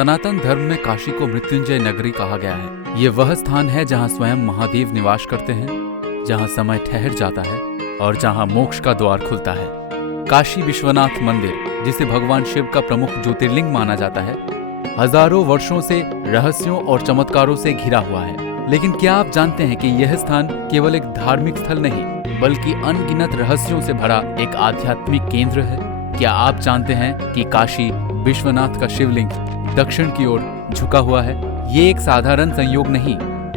सनातन धर्म में काशी को मृत्युंजय नगरी कहा गया है। ये वह स्थान है जहाँ स्वयं महादेव निवास करते हैं, जहाँ समय ठहर जाता है और जहाँ मोक्ष का द्वार खुलता है। काशी विश्वनाथ मंदिर, जिसे भगवान शिव का प्रमुख ज्योतिर्लिंग माना जाता है, हजारों वर्षों से रहस्यों और चमत्कारों से घिरा हुआ है। लेकिन क्या आप जानते हैं कि यह स्थान केवल एक धार्मिक स्थल नहीं, बल्कि अनगिनत रहस्यों से भरा एक आध्यात्मिक केंद्र है? क्या आप जानते हैं कि काशी विश्वनाथ का शिवलिंग दक्षिण की ओर झुका हुआ है? ये एक साधारण संयोग नहीं,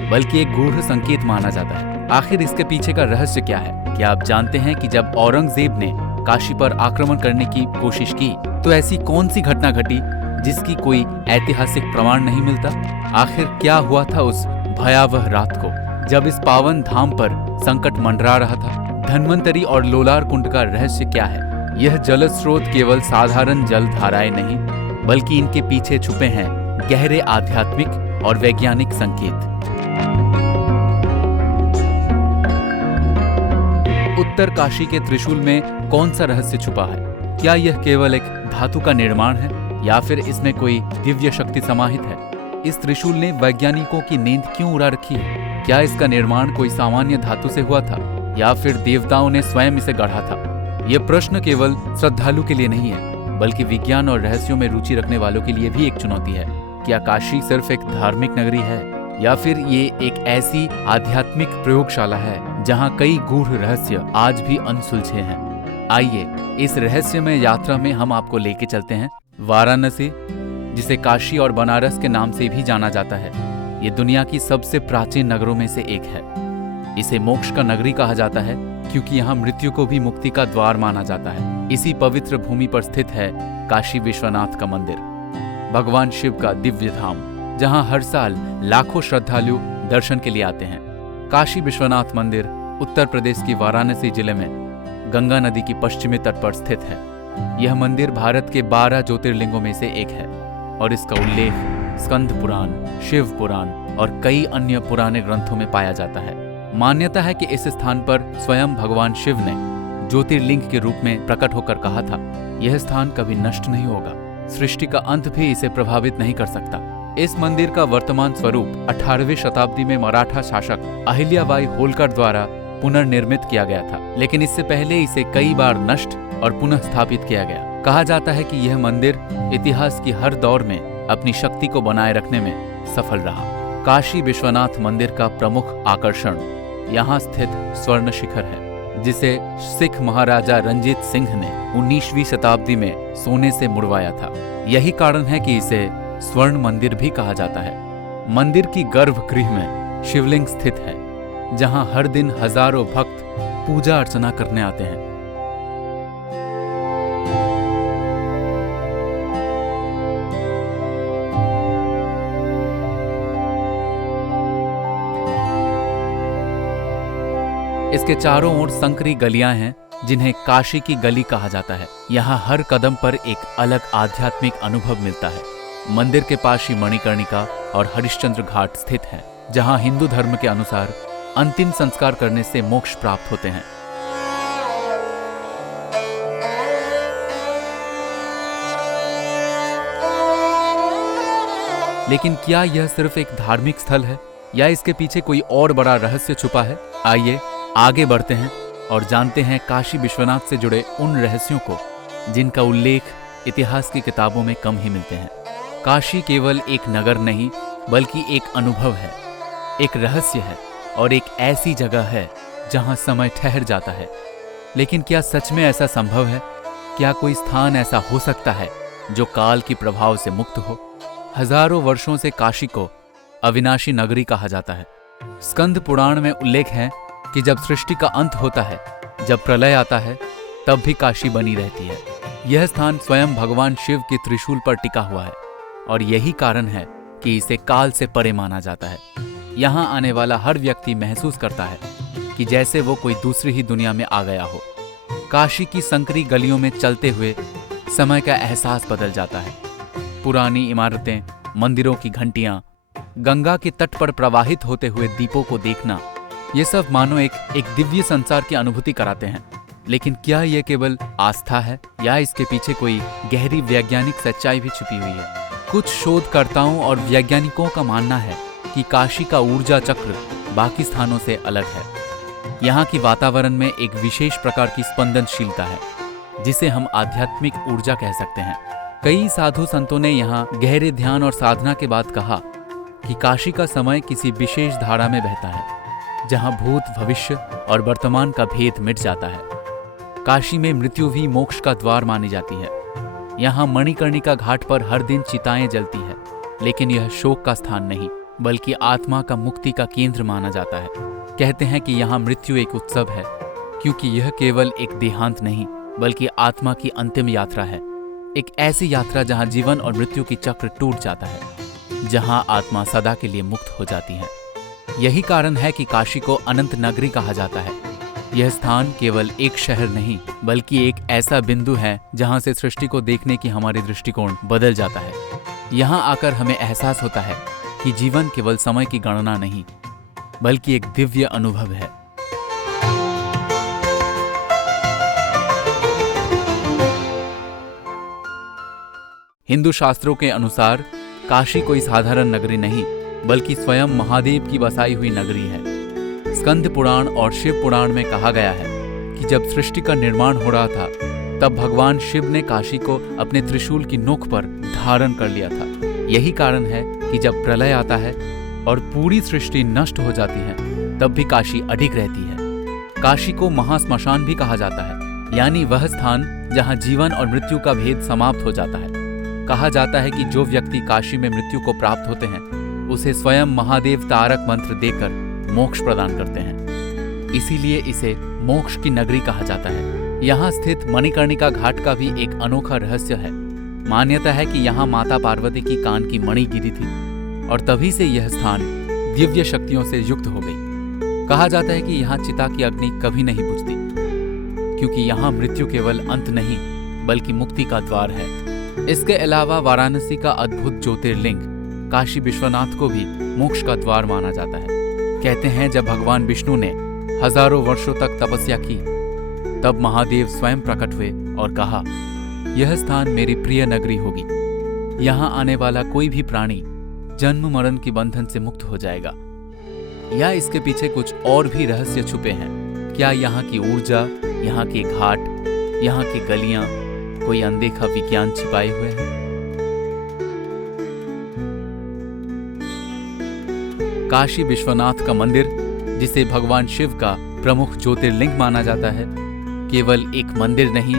बल्कि एक गूढ़ संकेत माना जाता है। आखिर इसके पीछे का रहस्य क्या है? क्या आप जानते हैं कि जब औरंगजेब ने काशी पर आक्रमण करने की कोशिश की, तो ऐसी कौन सी घटना घटी जिसकी कोई ऐतिहासिक प्रमाण नहीं मिलता? आखिर क्या हुआ था उस भयावह रात को, जब इस पावन धाम पर संकट मंडरा रहा था? धन्वंतरी और लोलार कुंड का रहस्य क्या है? यह जल स्रोत केवल साधारण जल धाराएं नहीं, बल्कि इनके पीछे छुपे हैं गहरे आध्यात्मिक और वैज्ञानिक संकेत। उत्तर काशी के त्रिशूल में कौन सा रहस्य छुपा है? क्या यह केवल एक धातु का निर्माण है, या फिर इसमें कोई दिव्य शक्ति समाहित है? इस त्रिशूल ने वैज्ञानिकों की नींद क्यों उड़ा रखी है? क्या इसका निर्माण कोई सामान्य धातु से हुआ था, या फिर देवताओं ने स्वयं इसे गढ़ा था? ये प्रश्न केवल श्रद्धालु के लिए नहीं है, बल्कि विज्ञान और रहस्यों में रुचि रखने वालों के लिए भी एक चुनौती है। क्या काशी सिर्फ एक धार्मिक नगरी है, या फिर ये एक ऐसी आध्यात्मिक प्रयोगशाला है जहाँ कई गूढ़ रहस्य आज भी अनसुलझे हैं? आइए इस रहस्यमय यात्रा में हम आपको लेके चलते हैं वाराणसी, जिसे काशी और बनारस के नाम से भी जाना जाता है। ये दुनिया की सबसे प्राचीन नगरों में से एक है। इसे मोक्ष का नगरी कहा जाता है, क्योंकि यहाँ मृत्यु को भी मुक्ति का द्वार माना जाता है। इसी पवित्र भूमि पर स्थित है काशी विश्वनाथ का मंदिर, भगवान शिव का दिव्य धाम, जहाँ हर साल लाखों श्रद्धालु दर्शन के लिए आते हैं। काशी विश्वनाथ मंदिर उत्तर प्रदेश की वाराणसी जिले में गंगा नदी की पश्चिमी तट पर स्थित है। यह मंदिर भारत के 12 ज्योतिर्लिंगों में से एक है, और इसका उल्लेख स्कंद पुराण, शिव पुराण और कई अन्य पुराने ग्रंथों में पाया जाता है। मान्यता है कि इस स्थान पर स्वयं भगवान शिव ने ज्योतिर्लिंग के रूप में प्रकट होकर कहा था, यह स्थान कभी नष्ट नहीं होगा, सृष्टि का अंत भी इसे प्रभावित नहीं कर सकता। इस मंदिर का वर्तमान स्वरूप 18वीं शताब्दी में मराठा शासक अहिल्याबाई होलकर द्वारा पुनर्निर्मित किया गया था, लेकिन इससे पहले इसे कई बार नष्ट और पुनः स्थापित किया गया। कहा जाता है कि यह मंदिर इतिहास की हर दौर में अपनी शक्ति को बनाए रखने में सफल रहा। काशी विश्वनाथ मंदिर का प्रमुख आकर्षण यहाँ स्थित स्वर्ण शिखर है, जिसे सिख महाराजा रंजीत सिंह ने 19वीं शताब्दी में सोने से मुड़वाया था। यही कारण है कि इसे स्वर्ण मंदिर भी कहा जाता है। मंदिर की गर्भगृह में शिवलिंग स्थित है, जहां हर दिन हजारों भक्त पूजा अर्चना करने आते हैं। इसके चारों ओर संकरी गलियां हैं, जिन्हें काशी की गली कहा जाता है। यहाँ हर कदम पर एक अलग आध्यात्मिक अनुभव मिलता है। मंदिर के पास ही मणिकर्णिका और हरिश्चंद्र घाट स्थित हैं, जहाँ हिंदू धर्म के अनुसार अंतिम संस्कार करने से मोक्ष प्राप्त होते हैं। लेकिन क्या यह सिर्फ एक धार्मिक स्थल है, या इसके पीछे कोई और बड़ा रहस्य छुपा है? आइए आगे बढ़ते हैं और जानते हैं काशी विश्वनाथ से जुड़े उन रहस्यों को, जिनका उल्लेख इतिहास की किताबों में कम ही मिलते हैं। काशी केवल एक नगर नहीं, बल्कि एक अनुभव है, एक रहस्य है, और एक ऐसी जगह है जहां समय ठहर जाता है। लेकिन क्या सच में ऐसा संभव है? क्या कोई स्थान ऐसा हो सकता है जो काल की प्रभाव से मुक्त हो? हजारों वर्षों से काशी को अविनाशी नगरी कहा जाता है। स्कंद पुराण में उल्लेख है कि जब सृष्टि का अंत होता है, जब प्रलय आता है, तब भी काशी बनी रहती है। यह स्थान स्वयं भगवान शिव के त्रिशूल पर टिका हुआ है, और यही कारण है कि इसे काल से परे माना जाता है। यहाँ आने वाला हर व्यक्ति महसूस करता है कि जैसे वो कोई दूसरी ही दुनिया में आ गया हो। काशी की संकरी गलियों में चलते हुए समय का एहसास बदल जाता है। पुरानी इमारतें, मंदिरों की घंटियां, गंगा के तट पर प्रवाहित होते हुए दीपों को देखना, ये सब मानो एक दिव्य संसार की अनुभूति कराते हैं। लेकिन क्या यह केवल आस्था है, या इसके पीछे कोई गहरी वैज्ञानिक सच्चाई भी छुपी हुई है? कुछ शोधकर्ताओं और वैज्ञानिकों का मानना है कि काशी का ऊर्जा चक्र बाकी स्थानों से अलग है। यहाँ की वातावरण में एक विशेष प्रकार की स्पंदनशीलता है जिसे हम आध्यात्मिक ऊर्जा कह सकते हैं। कई साधु संतों ने यहाँ गहरे ध्यान और साधना के बाद कहा कि काशी का समय किसी विशेष धारा में बहता है जहाँ भूत, भविष्य और वर्तमान का भेद मिट जाता है। काशी में मृत्यु भी मोक्ष का द्वार मानी जाती है। यहाँ मणिकर्णिका घाट पर हर दिन चिताएं जलती है, लेकिन यह शोक का स्थान नहीं बल्कि आत्मा का मुक्ति का केंद्र माना जाता है। कहते हैं कि यहाँ मृत्यु एक उत्सव है क्योंकि यह केवल एक देहांत नहीं बल्कि आत्मा की अंतिम यात्रा है। एक ऐसी यात्रा जहाँ जीवन और मृत्यु की चक्र टूट जाता है, जहाँ आत्मा सदा के लिए मुक्त हो जाती है। यही कारण है कि काशी को अनंत नगरी कहा जाता है। यह स्थान केवल एक शहर नहीं बल्कि एक ऐसा बिंदु है जहाँ से सृष्टि को देखने की हमारी दृष्टिकोण बदल जाता है। यहाँ आकर हमें एहसास होता है कि जीवन केवल समय की गणना नहीं बल्कि एक दिव्य अनुभव है। हिंदू शास्त्रों के अनुसार काशी कोई साधारण नगरी नहीं बल्कि स्वयं महादेव की बसाई हुई नगरी है। स्कंद पुराण और शिव पुराण में कहा गया है कि जब सृष्टि का निर्माण हो रहा था तब भगवान शिव ने काशी को अपने त्रिशूल की नोक पर धारण कर लिया था। यही कारण है कि जब प्रलय आता है और पूरी सृष्टि नष्ट हो जाती है तब भी काशी अडिग रहती है। काशी को महाश्मशान भी कहा जाता है, यानी वह स्थान जहां जीवन और मृत्यु का भेद समाप्त हो जाता है। कहा जाता है कि जो व्यक्ति काशी में मृत्यु को प्राप्त होते हैं उसे स्वयं महादेव तारक मंत्र देकर मोक्ष प्रदान करते हैं। इसीलिए इसे मोक्ष की नगरी कहा जाता है। यहाँ स्थित मणिकर्णिका घाट का भी एक अनोखा रहस्य है। मान्यता है कि यहाँ माता पार्वती की कान की मणि गिरी थी और तभी से यह स्थान दिव्य शक्तियों से युक्त हो गई। कहा जाता है कि यहाँ चिता की अग्नि कभी नहीं बुझती क्योंकि यहाँ मृत्यु केवल अंत नहीं बल्कि मुक्ति का द्वार है। इसके अलावा वाराणसी का अद्भुत ज्योतिर्लिंग काशी विश्वनाथ को भी मोक्ष का द्वार माना जाता है। कहते हैं जब भगवान विष्णु ने हजारों वर्षों तक तपस्या की तब महादेव स्वयं प्रकट हुए और कहा, यह स्थान मेरी प्रिय नगरी होगी। यहाँ आने वाला कोई भी प्राणी जन्म मरण की बंधन से मुक्त हो जाएगा। या इसके पीछे कुछ और भी रहस्य छुपे हैं? क्या यहाँ की ऊर्जा, यहाँ के घाट, यहाँ की गलियां कोई अनदेखा विज्ञान छिपाए हुए हैं? काशी विश्वनाथ का मंदिर, जिसे भगवान शिव का प्रमुख ज्योतिर्लिंग माना जाता है, केवल एक मंदिर नहीं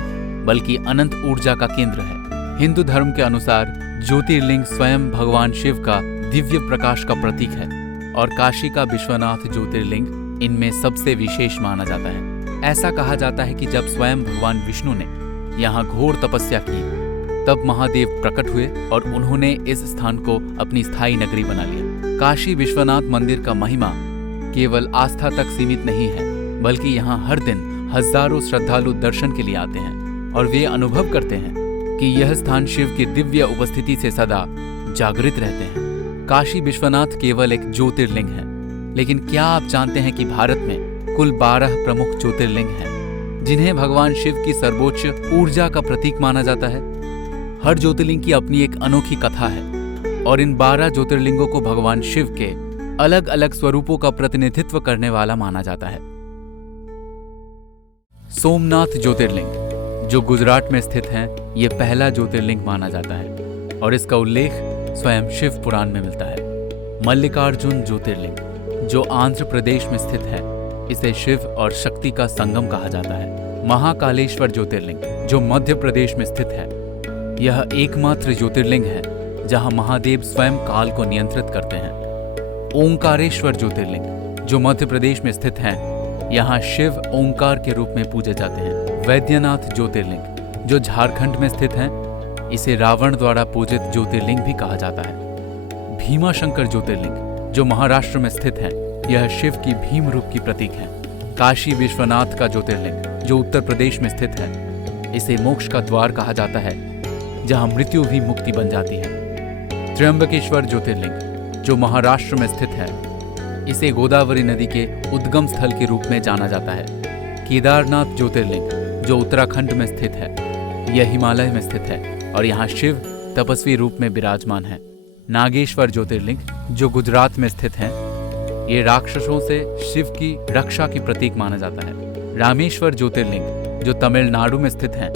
बल्कि अनंत ऊर्जा का केंद्र है। हिंदू धर्म के अनुसार ज्योतिर्लिंग स्वयं भगवान शिव का दिव्य प्रकाश का प्रतीक है और काशी का विश्वनाथ ज्योतिर्लिंग इनमें सबसे विशेष माना जाता है। ऐसा कहा जाता है कि जब स्वयं भगवान विष्णु ने यहाँ घोर तपस्या की तब महादेव प्रकट हुए और उन्होंने इस स्थान को अपनी स्थायी नगरी बना लिया। काशी विश्वनाथ मंदिर का महिमा केवल आस्था तक सीमित नहीं है बल्कि यहाँ हर दिन हजारों श्रद्धालु दर्शन के लिए आते हैं और वे अनुभव करते हैं कि यह स्थान शिव की दिव्य उपस्थिति से सदा जागृत रहते हैं। काशी विश्वनाथ केवल एक ज्योतिर्लिंग है, लेकिन क्या आप जानते हैं कि भारत में कुल 12 प्रमुख ज्योतिर्लिंग हैं जिन्हें भगवान शिव की सर्वोच्च ऊर्जा का प्रतीक माना जाता है। हर ज्योतिर्लिंग की अपनी एक अनोखी कथा है और इन 12 ज्योतिर्लिंगों को भगवान शिव के अलग अलग स्वरूपों का प्रतिनिधित्व करने वाला माना जाता है। सोमनाथ ज्योतिर्लिंग जो गुजरात में स्थित है, ये पहला ज्योतिर्लिंग माना जाता है और इसका उल्लेख स्वयं शिव पुराण में मिलता है। मल्लिकार्जुन ज्योतिर्लिंग जो आंध्र प्रदेश में स्थित है, इसे शिव और शक्ति का संगम कहा जाता है। महाकालेश्वर ज्योतिर्लिंग जो मध्य प्रदेश में स्थित है, यह एकमात्र ज्योतिर्लिंग है जहां महादेव स्वयं काल को नियंत्रित करते हैं। ओंकारेश्वर ज्योतिर्लिंग जो मध्य प्रदेश में स्थित है, यहाँ शिव ओंकार के रूप में पूजे जाते हैं। वैद्यनाथ ज्योतिर्लिंग जो झारखंड में स्थित है, इसे रावण द्वारा पूजित ज्योतिर्लिंग भी कहा जाता है। भीमाशंकर ज्योतिर्लिंग जो महाराष्ट्र में स्थित है, यह शिव की भीम रूप की प्रतीक है। काशी विश्वनाथ का ज्योतिर्लिंग जो उत्तर प्रदेश में स्थित है, इसे मोक्ष का द्वार कहा जाता है जहां मृत्यु भी मुक्ति बन जाती है। त्र्यंबकेश्वर ज्योतिर्लिंग जो महाराष्ट्र में स्थित है, इसे गोदावरी नदी के उद्गम स्थल के रूप में जाना जाता है। केदारनाथ ज्योतिर्लिंग जो उत्तराखंड में स्थित है, यह हिमालय में स्थित है और यहाँ शिव तपस्वी रूप में विराजमान है। नागेश्वर ज्योतिर्लिंग जो गुजरात में स्थित है, ये राक्षसों से शिव की रक्षा की प्रतीक माना जाता है। रामेश्वर ज्योतिर्लिंग जो तमिलनाडु में स्थित है,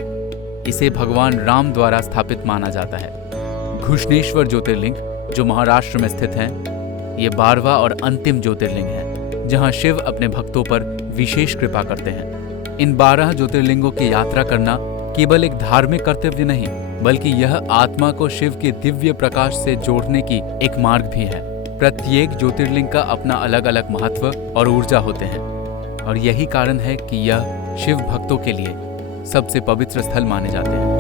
इसे भगवान राम द्वारा स्थापित माना जाता है। घुष्णेश्वर ज्योतिर्लिंग जो महाराष्ट्र में स्थित है, ये 12वां और अंतिम ज्योतिर्लिंग है, जहां शिव अपने भक्तों पर विशेष कृपा करते हैं। इन 12 ज्योतिर्लिंगों की यात्रा करना केवल एक धार्मिक कर्तव्य नहीं, बल्कि यह आत्मा को शिव के दिव्य प्रकाश से जोड़ने की एक मार्ग भी है। प्रत्येक ज्योतिर्लिंग का अपना अलग अलग महत्व और ऊर्जा होते हैं, और यही कारण है कि यह शिव भक्तों के लिए सबसे पवित्र स्थल माने जाते हैं।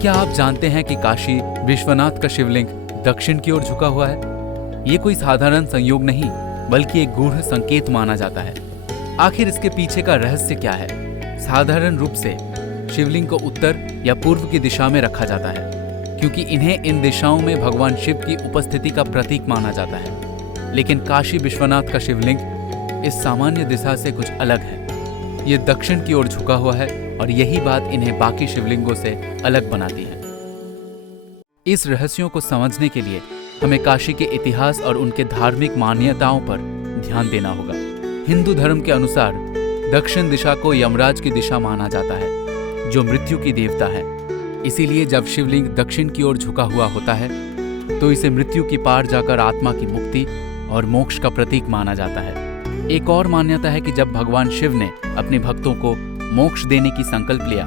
क्या आप जानते हैं कि काशी विश्वनाथ का शिवलिंग दक्षिण की ओर झुका हुआ है? ये कोई साधारण संयोग नहीं, बल्कि एक गूढ़ संकेत माना जाता है। आखिर इसके पीछे का रहस्य क्या है? साधारण रूप से शिवलिंग को उत्तर या पूर्व की दिशा में रखा जाता है, क्योंकि इन्हें इन दिशाओं में भगवान शिव की उपस्थिति का प्रतीक माना जाता है। लेकिन काशी विश्वनाथ का शिवलिंग इस सामान्य दिशा से कुछ अलग है। ये दक्षिण की ओर झुका हुआ है, और यही बात इन्हें बाकी शिवलिंगों से अलग बनाती है। इस रहस्यों को समझने के लिए हमें काशी के इतिहास और उनके धार्मिक मान्यताओं पर ध्यान देना होगा। हिंदू धर्म के अनुसार दक्षिण दिशा को यमराज की दिशा माना जाता है, जो मृत्यु की देवता है। इसीलिए जब शिवलिंग दक्षिण की ओर झुका हुआ होता है, तो इसे मृत्यु की पार जाकर आत्मा की मुक्ति और मोक्ष का प्रतीक माना जाता है। एक और मान्यता है कि जब भगवान शिव ने अपने भक्तों को मोक्ष देने की संकल्प लिया,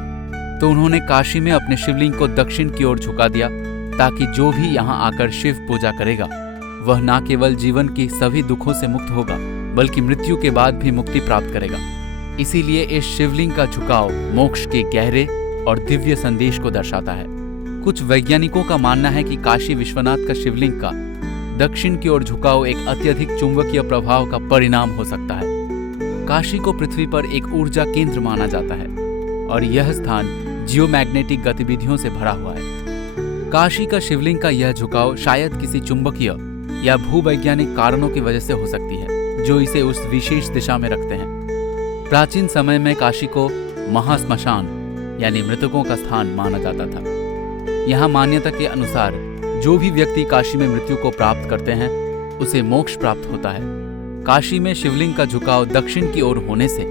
तो उन्होंने काशी में अपने शिवलिंग को दक्षिण की ओर झुका दिया, ताकि जो भी यहाँ आकर शिव पूजा करेगा, वह न केवल जीवन की सभी दुखों से मुक्त होगा, बल्कि मृत्यु के बाद भी मुक्ति प्राप्त करेगा। इसीलिए इस शिवलिंग का झुकाव मोक्ष के गहरे और दिव्य संदेश को दर्शाता है। कुछ वैज्ञानिकों का मानना है कि काशी विश्वनाथ का शिवलिंग का दक्षिण की ओर झुकाव एक अत्यधिक चुंबकीय प्रभाव का परिणाम हो सकता है। काशी को पृथ्वी पर एक ऊर्जा केंद्र माना जाता है, और यह स्थान जियोमैग्नेटिक गतिविधियों से भरा हुआ है। काशी का शिवलिंग का यह झुकाव शायद किसी चुंबकीय या भूवैज्ञानिक कारणों की वजह से हो सकती है, जो इसे उस विशेष दिशा में रखते हैं। प्राचीन समय में काशी को महाश्मशान यानी मृतकों का स्थान माना जाता था। यहाँ मान्यता के अनुसार जो भी व्यक्ति काशी में मृत्यु को प्राप्त करते हैं, उसे मोक्ष प्राप्त होता है। काशी में शिवलिंग का झुकाव दक्षिण की ओर होने से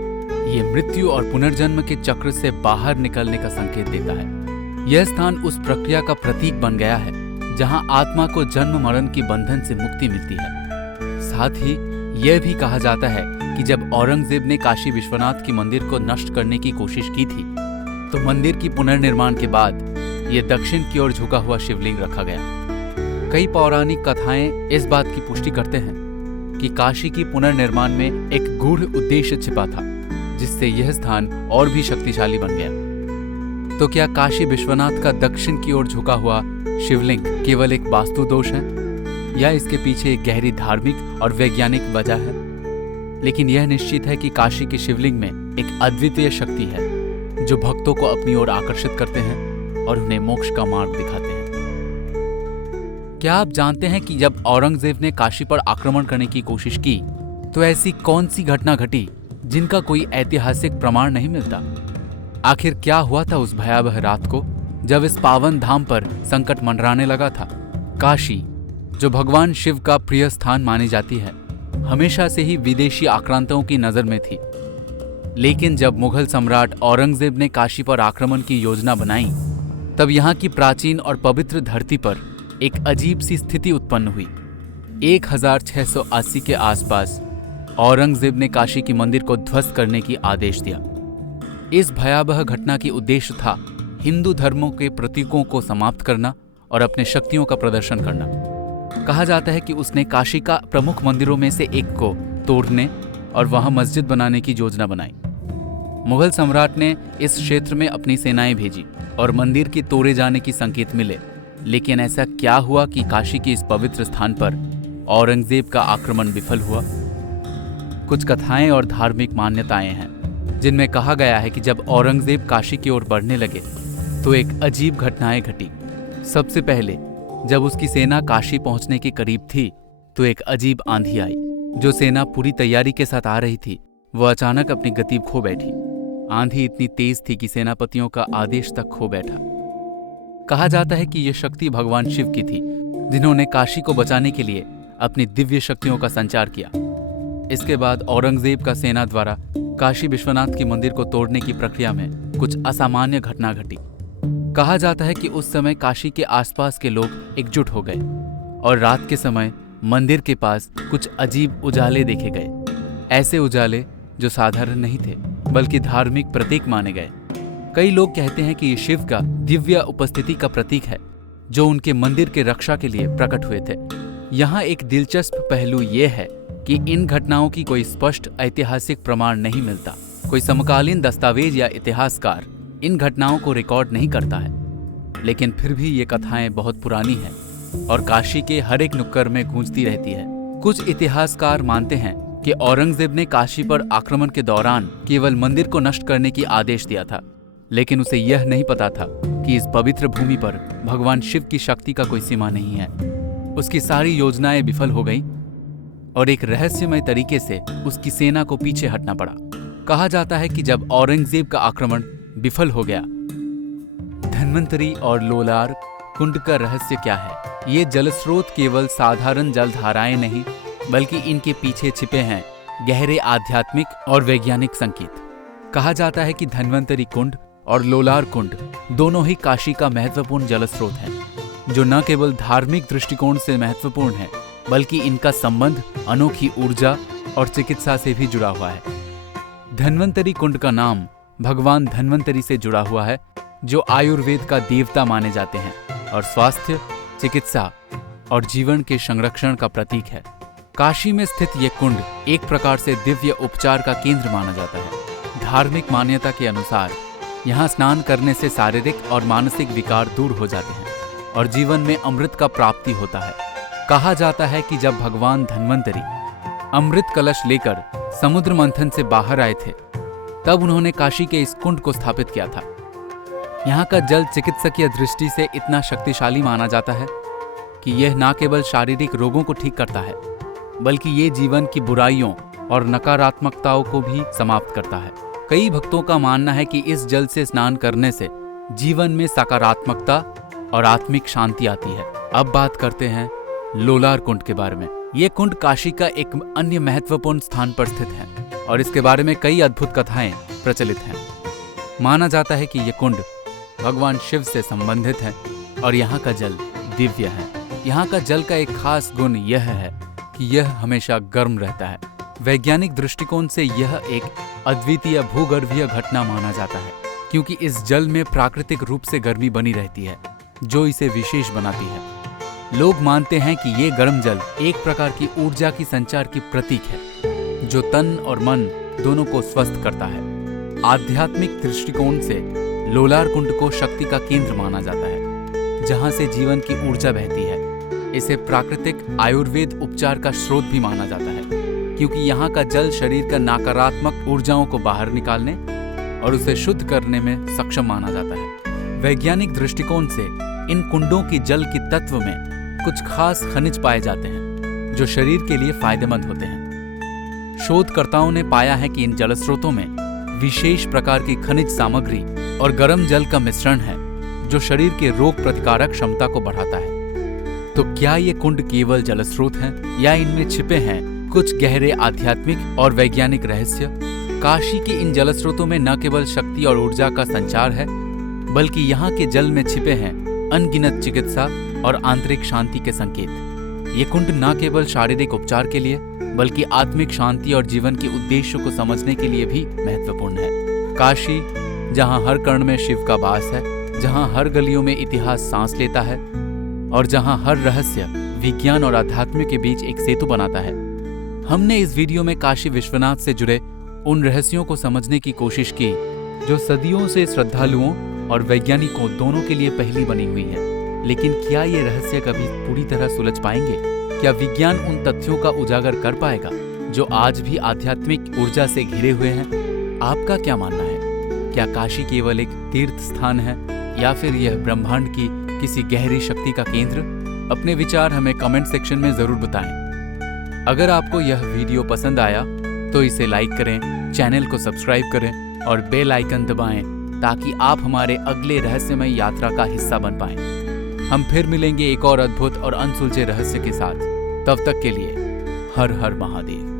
ये मृत्यु और पुनर्जन्म के चक्र से बाहर निकलने का संकेत देता है। यह स्थान उस प्रक्रिया का प्रतीक बन गया है जहाँ आत्मा को जन्म मरण की बंधन से मुक्ति मिलती है। साथ ही यह भी कहा जाता है कि जब औरंगजेब ने काशी विश्वनाथ की मंदिर को नष्ट करने की कोशिश की थी, तो मंदिर की पुनर्निर्माण के बाद ये दक्षिण की ओर झुका हुआ शिवलिंग रखा गया। कई पौराणिक कथाएं इस बात की पुष्टि करते हैं कि काशी की पुनर्निर्माण में एक गूढ़ उद्देश्य छिपा था, जिससे यह स्थान और भी शक्तिशाली बन गया। तो क्या काशी विश्वनाथ का दक्षिण की ओर झुका हुआ शिवलिंग केवल एक वास्तु दोष है, या इसके पीछे एक गहरी धार्मिक और वैज्ञानिक वजह है? लेकिन यह निश्चित है कि काशी के शिवलिंग में एक अद्वितीय शक्ति है, जो भक्तों को अपनी ओर आकर्षित करते हैं और उन्हें मोक्ष का मार्ग दिखाते हैं। क्या आप जानते हैं कि जब औरंगजेब ने काशी पर आक्रमण करने की कोशिश की, तो ऐसी कौन सी घटना घटी जिनका कोई ऐतिहासिक प्रमाण नहीं मिलता? आखिर क्या हुआ था उस भयावह रात को, जब इस पावन धाम पर संकट मंडराने लगा था? काशी, जो भगवान शिव का प्रिय स्थान मानी जाती है, हमेशा से ही विदेशी आक्रांताओं की नजर में थी। लेकिन जब मुगल सम्राट औरंगजेब ने काशी पर आक्रमण की योजना बनाई, तब यहाँ की प्राचीन और पवित्र धरती पर एक अजीब सी स्थिति उत्पन्न हुई। 1680 के आसपास औरंगजेब ने काशी की मंदिर को ध्वस्त करने की आदेश दिया। इस भयावह घटना की उद्देश्य था हिंदू धर्मों के प्रतीकों को समाप्त करना और अपने शक्तियों का प्रदर्शन करना। कहा जाता है कि उसने काशी का प्रमुख मंदिरों में से एक को तोड़ने और वहां मस्जिद बनाने की योजना बनाई। मुगल सम्राट ने इस क्षेत्र में अपनी सेनाएं भेजी और मंदिर के तोड़े जाने की संकेत मिले। लेकिन ऐसा क्या हुआ कि काशी के इस पवित्र स्थान पर औरंगजेब का आक्रमण विफल हुआ? कुछ कथाएं और धार्मिक मान्यताएं हैं जिनमें कहा गया है कि जब औरंगजेब काशी की ओर बढ़ने लगे, तो एक अजीब घटनाएं घटी। सबसे पहले जब उसकी सेना काशी पहुंचने के करीब थी, तो एक अजीब आंधी आई। जो सेना पूरी तैयारी के साथ आ रही थी, वो अचानक अपनी गति खो बैठी। आंधी इतनी तेज थी कि सेनापतियों का आदेश तक खो बैठा। कहा जाता है कि यह शक्ति भगवान शिव की थी, जिन्होंने काशी को बचाने के लिए अपनी दिव्य शक्तियों का संचार किया। इसके बाद औरंगजेब का सेना द्वारा काशी विश्वनाथ के मंदिर को तोड़ने की प्रक्रिया में कुछ असामान्य घटना घटी। कहा जाता है कि उस समय काशी के आसपास के लोग एकजुट हो गए और रात के समय मंदिर के पास कुछ अजीब उजाले देखे गए। ऐसे उजाले जो साधारण नहीं थे बल्कि धार्मिक प्रतीक माने गए। कई लोग कहते हैं कि ये शिव का दिव्य उपस्थिति का प्रतीक है, जो उनके मंदिर के रक्षा के लिए प्रकट हुए थे। यहाँ एक दिलचस्प पहलू ये है कि इन घटनाओं की कोई स्पष्ट ऐतिहासिक प्रमाण नहीं मिलता। कोई समकालीन दस्तावेज या इतिहासकार इन घटनाओं को रिकॉर्ड नहीं करता है, लेकिन फिर भी ये कथाएं बहुत पुरानी हैं और काशी के हर एक नुक्कड़ में गूंजती रहती है। कुछ इतिहासकार मानते हैं कि औरंगजेब ने काशी पर आक्रमण के दौरान केवल मंदिर को नष्ट करने की आदेश दिया था, लेकिन उसे यह नहीं पता था कि इस पवित्र भूमि पर भगवान शिव की शक्ति का कोई सीमा नहीं है। उसकी सारी योजनाएं विफल हो गईं और एक रहस्यमय तरीके से उसकी सेना को पीछे हटना पड़ा। कहा जाता है कि जब औरंगजेब का आक्रमण विफल हो गया, धन्वंतरी और लोलार कुंड का रहस्य क्या है? ये जलस्रोत केवल साधारण जलधाराएं नहीं, बल्कि इनके पीछे छिपे हैं गहरे आध्यात्मिक और वैज्ञानिक संकेत। कहा जाता है कि धन्वंतरी कुंड और लोलार कुंड दोनों ही काशी का महत्वपूर्ण जलस्रोत हैं, जो न केवल धार्मिक दृष्टिकोण से महत्वपूर्ण है, बल्कि इनका संबंध अनोखी ऊर्जा और चिकित्सा से भी जुड़ा हुआ है। धन्वंतरी कुंड का नाम भगवान धन्वंतरी से जुड़ा हुआ है, जो आयुर्वेद का देवता माने जाते हैं और स्वास्थ्य, चिकित्सा और जीवन के संरक्षण का प्रतीक है। काशी में स्थित यह कुंड एक प्रकार से दिव्य उपचार का केंद्र माना जाता है। धार्मिक मान्यता के अनुसार यहाँ स्नान करने से शारीरिक और मानसिक विकार दूर हो जाते हैं और जीवन में अमृत का प्राप्ति होता है। कहा जाता है कि जब भगवान धन्वंतरी अमृत कलश लेकर समुद्र मंथन से बाहर आए थे, तब उन्होंने काशी के इस कुंड को स्थापित किया था। यहाँ का जल चिकित्सकीय दृष्टि से इतना शक्तिशाली माना जाता है कि यह न केवल शारीरिक रोगों को ठीक करता है, बल्कि ये जीवन की बुराइयों और नकारात्मकताओं को भी समाप्त करता है। कई भक्तों का मानना है कि इस जल से स्नान करने से जीवन में सकारात्मकता और आत्मिक शांति आती है। अब बात करते हैं लोलार कुंड के बारे में। ये कुंड काशी का एक अन्य महत्वपूर्ण स्थान पर स्थित है और इसके बारे में कई अद्भुत कथाएं प्रचलित हैं। माना जाता है कि ये कुंड भगवान शिव से संबंधित है और यहाँ का जल दिव्य है। यहाँ का जल का एक खास गुण यह है कि यह हमेशा गर्म रहता है। वैज्ञानिक दृष्टिकोण से यह एक अद्वितीय भूगर्भीय घटना माना जाता है, क्योंकि इस जल में प्राकृतिक रूप से गर्मी बनी रहती है, जो इसे विशेष बनाती है। लोग मानते हैं कि ये गर्म जल एक प्रकार की ऊर्जा की संचार की प्रतीक है, जो तन और मन दोनों को स्वस्थ करता है। आध्यात्मिक दृष्टिकोण से लोलार कुंड को शक्ति का केंद्र माना जाता है, जहाँ से जीवन की ऊर्जा बहती है। इसे प्राकृतिक आयुर्वेद उपचार का स्रोत भी माना जाता है, क्योंकि यहाँ का जल शरीर का नकारात्मक ऊर्जाओं को बाहर निकालने और उसे शुद्ध करने में सक्षम माना जाता है। वैज्ञानिक दृष्टिकोण से इन कुंडों की जल की तत्व में कुछ खास खनिज पाए जाते हैं, जो शरीर के लिए फायदेमंद होते हैं। शोधकर्ताओं ने पाया है कि इन जलस्रोतों में विशेष प्रकार की खनिज सामग्री और गर्म जल का मिश्रण है, जो शरीर के रोग प्रतिकारक क्षमता को बढ़ाता है। तो क्या ये कुंड केवल जलस्रोत हैं, या इनमें छिपे हैं कुछ गहरे आध्यात्मिक और वैज्ञानिक रहस्य? काशी के इन जलस्रोतों में न केवल शक्ति और ऊर्जा का संचार है, बल्कि यहाँ के जल में छिपे हैं अनगिनत चिकित्सा और आंतरिक शांति के संकेत। ये कुंड न केवल शारीरिक उपचार के लिए, बल्कि आत्मिक शांति और जीवन के उद्देश्यों को समझने के लिए भी महत्वपूर्ण है। काशी, जहाँ हर कण में शिव का वास है, जहाँ हर गलियों में इतिहास सांस लेता है और जहाँ हर रहस्य विज्ञान और अध्यात्म के बीच एक सेतु बनाता है। हमने इस वीडियो में काशी विश्वनाथ से जुड़े उन रहस्यों को समझने की कोशिश की, जो सदियों से श्रद्धालुओं और वैज्ञानिकों दोनों के लिए पहली बनी हुई है। लेकिन क्या ये रहस्य कभी पूरी तरह सुलझ पाएंगे? क्या विज्ञान उन तथ्यों का उजागर कर पाएगा जो आज भी आध्यात्मिक ऊर्जा से घिरे हुए हैं? आपका क्या मानना है? क्या काशी केवल एक तीर्थ स्थान है, या फिर यह ब्रह्मांड की किसी गहरी शक्ति का केंद्र? अपने विचार हमें कमेंट सेक्शन में जरूर बताएं। अगर आपको यह वीडियो पसंद आया तो इसे लाइक करें, चैनल को सब्सक्राइब करें और बेल आइकन दबाएं ताकि आप हमारे अगले रहस्यमय यात्रा का हिस्सा बन पाएं। हम फिर मिलेंगे एक और अद्भुत और अनसुलझे रहस्य के साथ। तब तक के लिए हर हर महादेव।